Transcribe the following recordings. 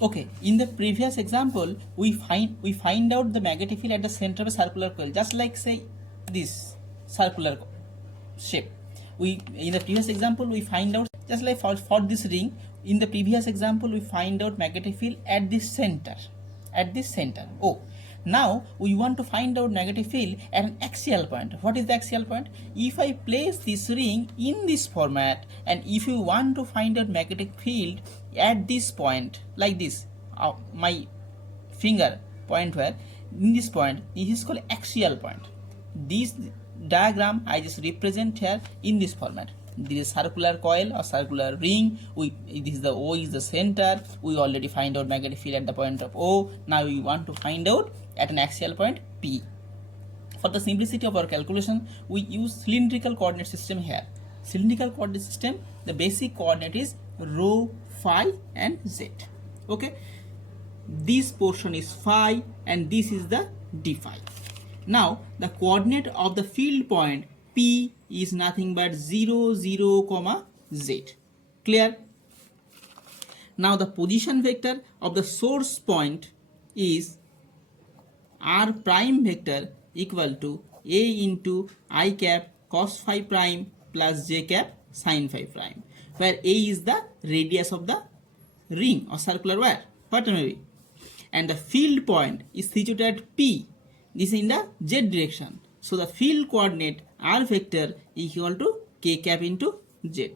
Okay, in the previous example, we find out the magnetic field at the center of a circular coil, just like say this circular shape. We in the previous example we find out just like for this ring. In the previous example, we find out magnetic field at this center, Oh, now we want to find out magnetic field at an axial point. What is the axial point? If I place this ring in this format, and if you want to find out magnetic field at this point, like this, my finger point where, in this point, this is called axial point. This diagram I just represent here in this format. This is circular coil or circular ring. This is the O is the center. We already find out magnetic field at the point of O. Now we want to find out at an axial point P. For the simplicity of our calculation, we use cylindrical coordinate system here. Cylindrical coordinate system, the basic coordinate is rho, phi and z. Okay, this portion is phi and this is the d phi. Now the coordinate of the field point P is nothing but 0, 0, comma z. Clear? Now the position vector of the source point is r prime vector equal to a into I cap cos phi prime plus j cap sin phi prime, where a is the radius of the ring or circular wire, whatever may be, and the field point is situated at P. This is in the z direction. So the field coordinate r vector is equal to k cap into z.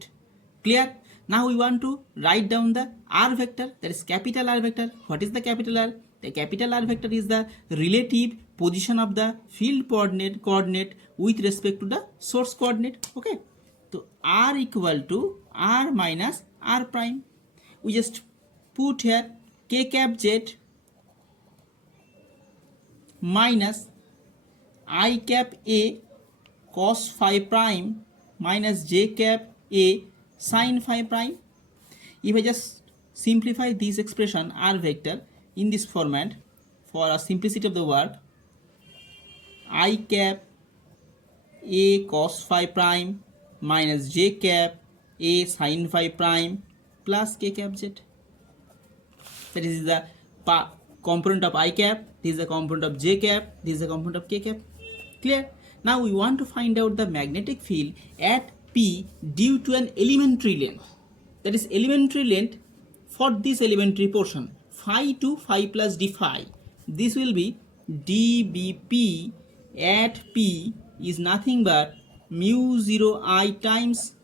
Clear? Now we want to write down the r vector, that is capital R vector. What is the capital R? The capital R vector is the relative position of the field coordinate with respect to the source coordinate. Okay, so r equal to r minus r prime. We just put here k cap z minus I cap a cos phi prime minus j cap a sin phi prime. If I just simplify this expression r vector in this format for a simplicity of the work, I cap a cos phi prime minus j cap a sin phi prime plus k cap z. That is the component of I cap, this is the component of j cap, this is the component of k cap. Clear? Now we want to find out the magnetic field at P due to an elementary length. That is elementary length for this elementary portion, phi to phi plus d phi. This will be dBp at P is nothing but mu 0 I times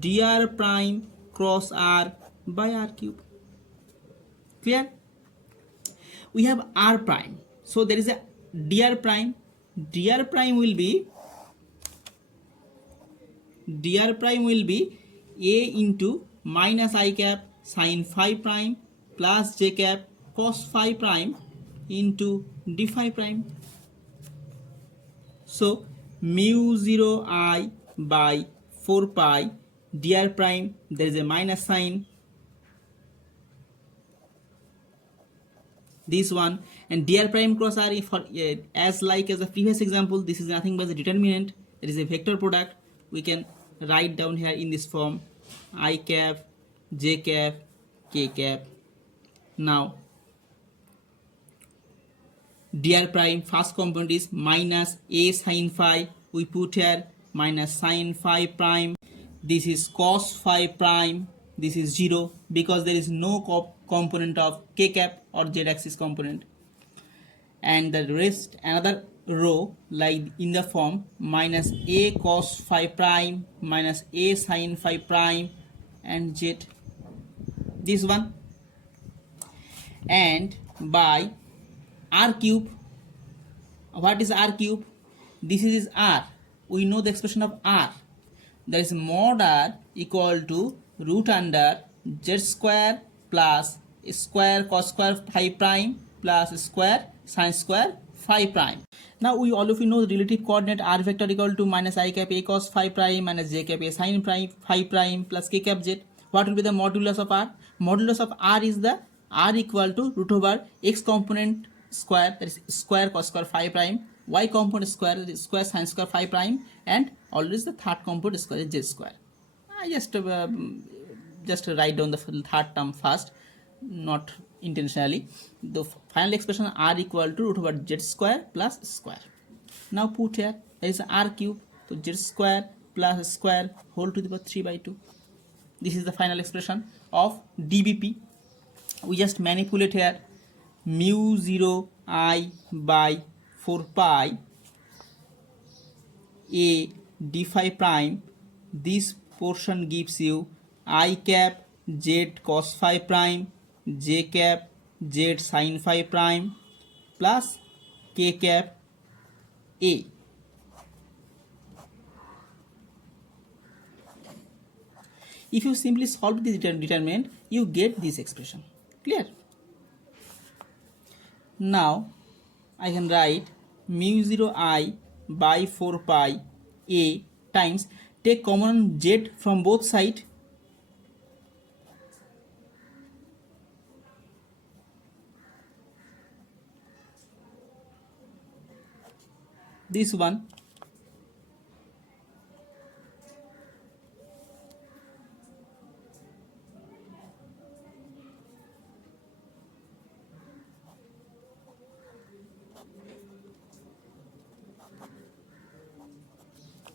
dr prime cross r by r cube. Clear? We have r prime, so there is a dr prime. Dr prime will be a into minus I cap sin phi prime plus j cap cos phi prime into d phi prime. So mu 0 I by 4 pi dr prime, there is a minus sign, this one, and dr prime cross r, for as like as the previous example, this is nothing but the determinant. It is a vector product. We can write down here in this form I cap j cap k cap. Now dr prime first component is minus a sin phi, we put here minus sin phi prime, this is cos phi prime, this is 0 because there is no component of k cap or z axis component, and the rest another row like in the form minus a cos phi prime minus a sin phi prime and z, this one, and by r cube. What is r cube? This is r. We know the expression of r, that is mod r equal to root under z square plus square cos square phi prime plus square sin square phi prime. Now we all of you know the relative coordinate r vector equal to minus I cap a cos phi prime minus j cap a sin prime phi prime plus k cap z. What will be the modulus of r? Modulus of r is the r equal to root over x component square, that is square cos square phi prime, y component square, that is square sin square phi prime, and always the third component square is z square. I just write down the third term first. not intentionally. The final expression r equal to root over z square plus square. Now put here, there is r cube, so z square plus square whole to the power 3 by 2. This is the final expression of dBp. We just manipulate here mu 0 I by 4 pi a d phi prime. This portion gives you I cap z cos phi prime, j cap z sin phi prime plus k cap a. If you simply solve this determinant, you get this expression. Clear? Now I can write mu 0 I by 4 pi a times, take common z from both sides, this one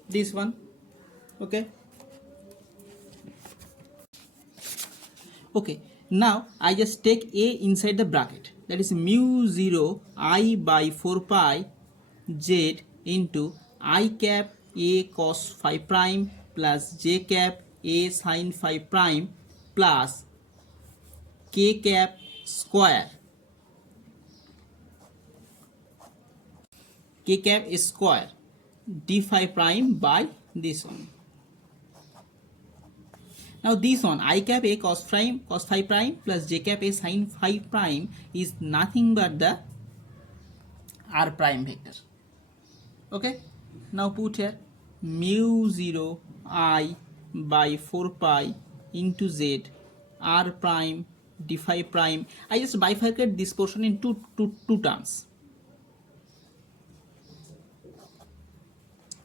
this one. Okay, okay, now I just take a inside the bracket, that is mu 0 I by 4 pi z into I cap a cos phi prime plus j cap a sin phi prime plus k cap square, k cap square d phi prime by this one. Now this one I cap a cos phi prime plus j cap a sin phi prime is nothing but the r prime vector. Okay, now put here mu 0 I by 4 pi into z r prime d phi prime. I just bifurcate this portion in two terms,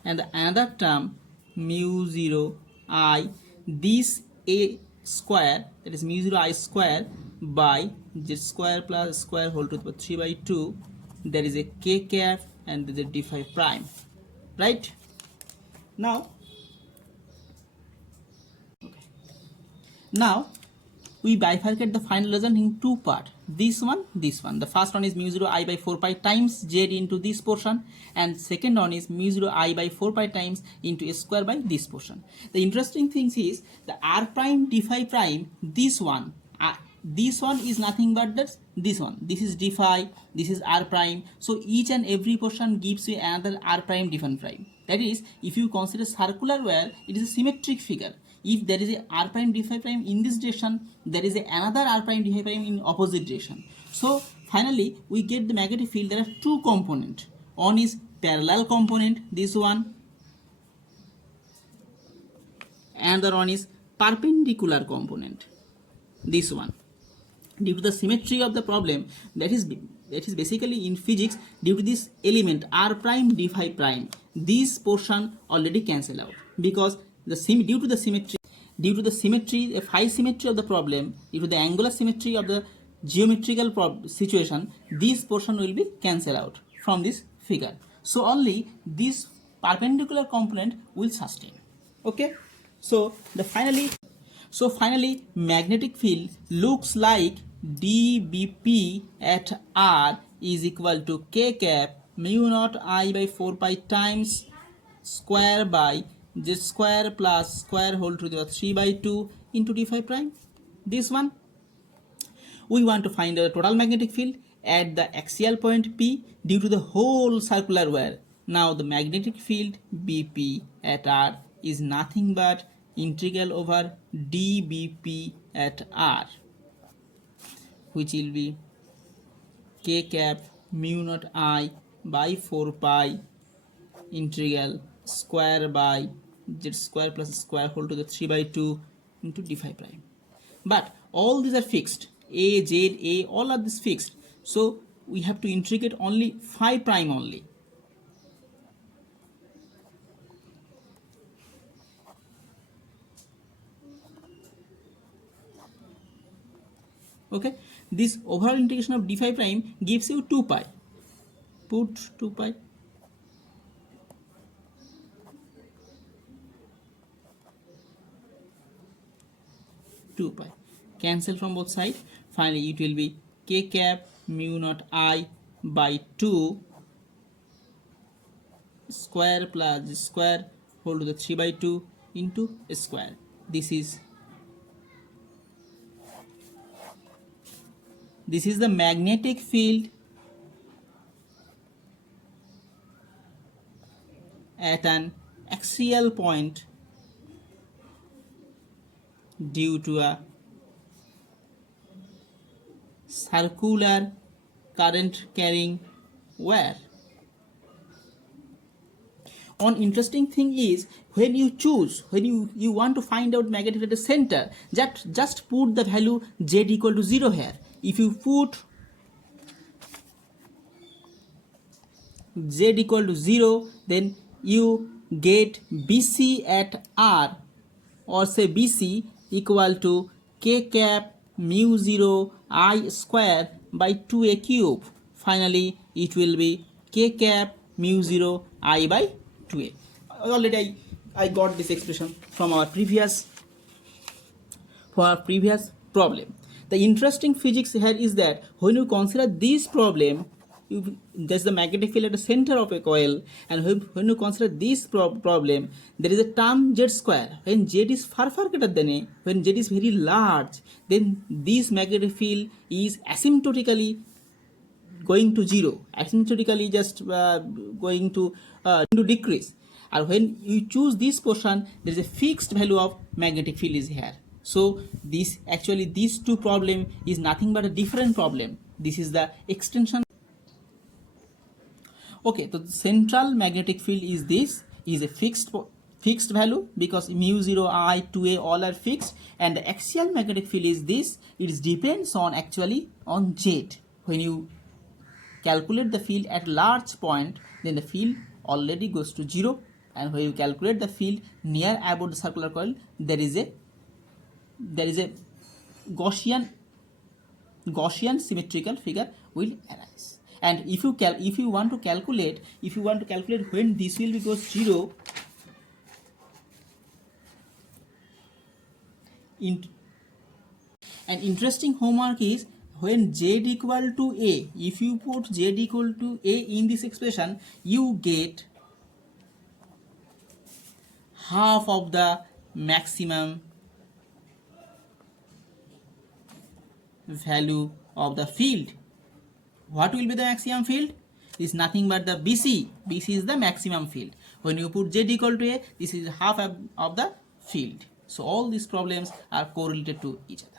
and the another term mu 0 I, this a square, that is mu 0 I square by z square plus square whole to the power 3 by 2. There is a k cap and there is a d phi prime, right? Now, okay, now we bifurcate the final result in two parts. This one. The first one is mu 0 I by 4 pi times z into this portion, and second one is mu 0 I by 4 pi times into a square by this portion. The interesting thing is the r prime d phi prime, this one is nothing but this one. This is d phi, this is r prime. So each and every portion gives you another r prime d phi prime. That is, if you consider circular where it is a symmetric figure. If there is a r prime d phi prime in this direction, there is another r prime d phi prime in opposite direction. So finally we get the magnetic field. There are two components. One is parallel component, this one, and another one is perpendicular component, this one. Due to the symmetry of the problem, that is basically in physics, due to this element r prime d phi prime, this portion already cancel out, because due to the symmetry, the phi symmetry of the problem, due to the angular symmetry of the geometrical situation, this portion will be cancelled out from this figure. So only this perpendicular component will sustain. Okay, so finally magnetic field looks like dBp at r is equal to k cap mu naught I by 4 pi times square by z square plus square whole to the power 3 by 2 into d phi prime. This one. We want to find the total magnetic field at the axial point P due to the whole circular wire. Now the magnetic field BP at r is nothing but integral over dBp at r, which will be k cap mu naught I by 4 pi integral square by z square plus square whole to the 3 by 2 into d phi prime. But all these are fixed. A, Z, A, all of this fixed. So we have to integrate only phi prime only. Okay, this overall integration of d phi prime gives you 2 pi. Put 2 pi. Cancel from both sides. Finally it will be k cap mu naught I by 2 square plus square whole to the 3 by 2 into square. This is the magnetic field at an axial point due to a circular current carrying wire. One interesting thing is when you want to find out magnetic field at the center, just put the value z equal to 0 here. If you put z equal to 0, then you get BC at R, or say BC equal to k cap mu 0 I square by 2a cube. Finally it will be k cap mu 0 I by 2a. Already I got this expression from our previous problem. The interesting physics here is that when you consider this problem, there's the magnetic field at the center of a coil, and when you consider this problem, there is a term z square. When z is far greater than a, when z is very large, then this magnetic field is asymptotically going to 0, asymptotically just going to decrease. And when you choose this portion, there is a fixed value of magnetic field is here. So these two problem is nothing but a different problem. This is the extension. Okay, so the central magnetic field is this, is a fixed value because mu 0 I 2a all are fixed, and the axial magnetic field is this. It depends on actually on z. When you calculate the field at large point, then the field already goes to 0, and when you calculate the field near about the circular coil, there is a Gaussian symmetrical figure will arise. And if you want to calculate when this will be goes 0, an interesting homework is when z equal to a, if you put z equal to a in this expression, you get half of the maximum value of the field. What will be the maximum field? Is nothing but the BC. BC is the maximum field. When you put z equal to a, this is half of the field. So all these problems are correlated to each other.